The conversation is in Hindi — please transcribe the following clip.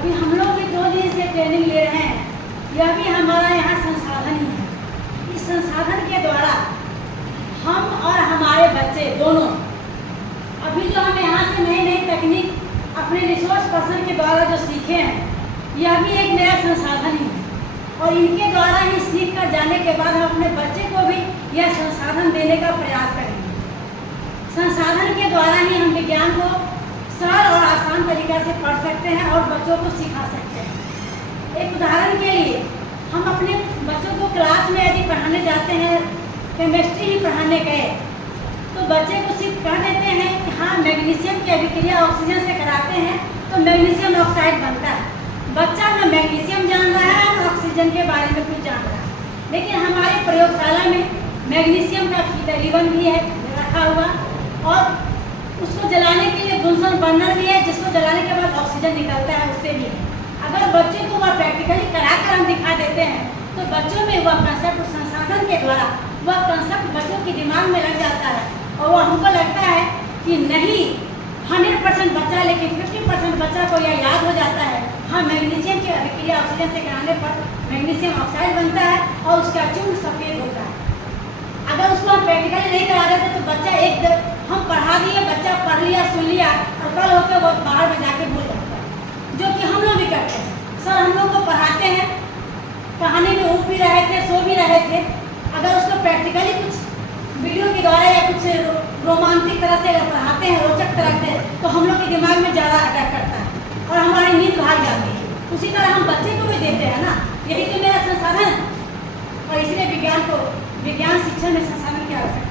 अभी हम लोग भी 2 दिन से ट्रेनिंग ले रहे हैं, यह भी हमारा यहाँ संसाधन ही है। इस संसाधन के द्वारा हम और हमारे बच्चे दोनों अभी जो हम यहाँ से नई नई तकनीक अपने रिसोर्स पर्सन के द्वारा जो सीखे हैं, यह भी एक नया संसाधन ही है। और इनके द्वारा ही सीख कर जाने के बाद हम अपने बच्चे को भी यह संसाधन देने का प्रयास करेंगे। संसाधन के द्वारा ही हम विज्ञान को सरल और आसान तरीका से पढ़ सकते हैं और बच्चों को सिखा सकते हैं। एक उदाहरण के लिए हम अपने बच्चों को क्लास में यदि पढ़ाने जाते हैं, केमिस्ट्री ही पढ़ाने गए, तो बच्चे को सिर्फ कह देते हैं कि हाँ मैग्नीशियम की अभिक्रिया ऑक्सीजन से कराते हैं तो मैग्नीशियम ऑक्साइड बनता है। बच्चा न मैग्नीशियम जान रहा है न ऑक्सीजन के बारे में कुछ जान रहा है। लेकिन हमारी प्रयोगशाला में मैग्नीशियम का रिबन भी है रखा हुआ और उसको जलाने के लिए बुनसन बर्नर भी है, जिसको जलाने के बाद ऑक्सीजन निकलता है, उससे भी है। अगर बच्चे को वह प्रैक्टिकली कराकर हम दिखा देते हैं तो बच्चों में वह कंसेप्ट संसाधन के द्वारा वह कंसेप्ट बच्चों के दिमाग में लग जाता है और वह हमको लगता है कि नहीं 100% बच्चा, लेकिन 50% बच्चा को यह याद हो जाता है हाँ मैग्नीशियम की अभिक्रिया ऑक्सीजन से कराने पर मैग्नीशियम ऑक्साइड बनता है और उसका चूर्ण सफ़ेद होता है। अगर उसको हम प्रैक्टिकली नहीं करा देते तो बच्चा हम पढ़ा दिए, बच्चा पढ़ लिया, सुन लिया और कल होकर वो बाहर में जाके भूल जाता है, जो कि हम लोग भी करते हैं। सर हम लोग को पढ़ाते हैं, कहानी में उठ भी रहे थे, सो भी रहे थे, अगर उसको प्रैक्टिकली कुछ वीडियो के द्वारा या कुछ रोमांटिक तरह से अगर पढ़ाते हैं, रोचक तरह से, तो हम लोग के दिमाग में ज़्यादा अटैक करता है और हमारी नींद भाग जाती है। उसी तरह हम बच्चे को भी देते हैं ना, यही तो मेरा संसाधन। और इसलिए विज्ञान शिक्षा में संसाधन की आवश्यकता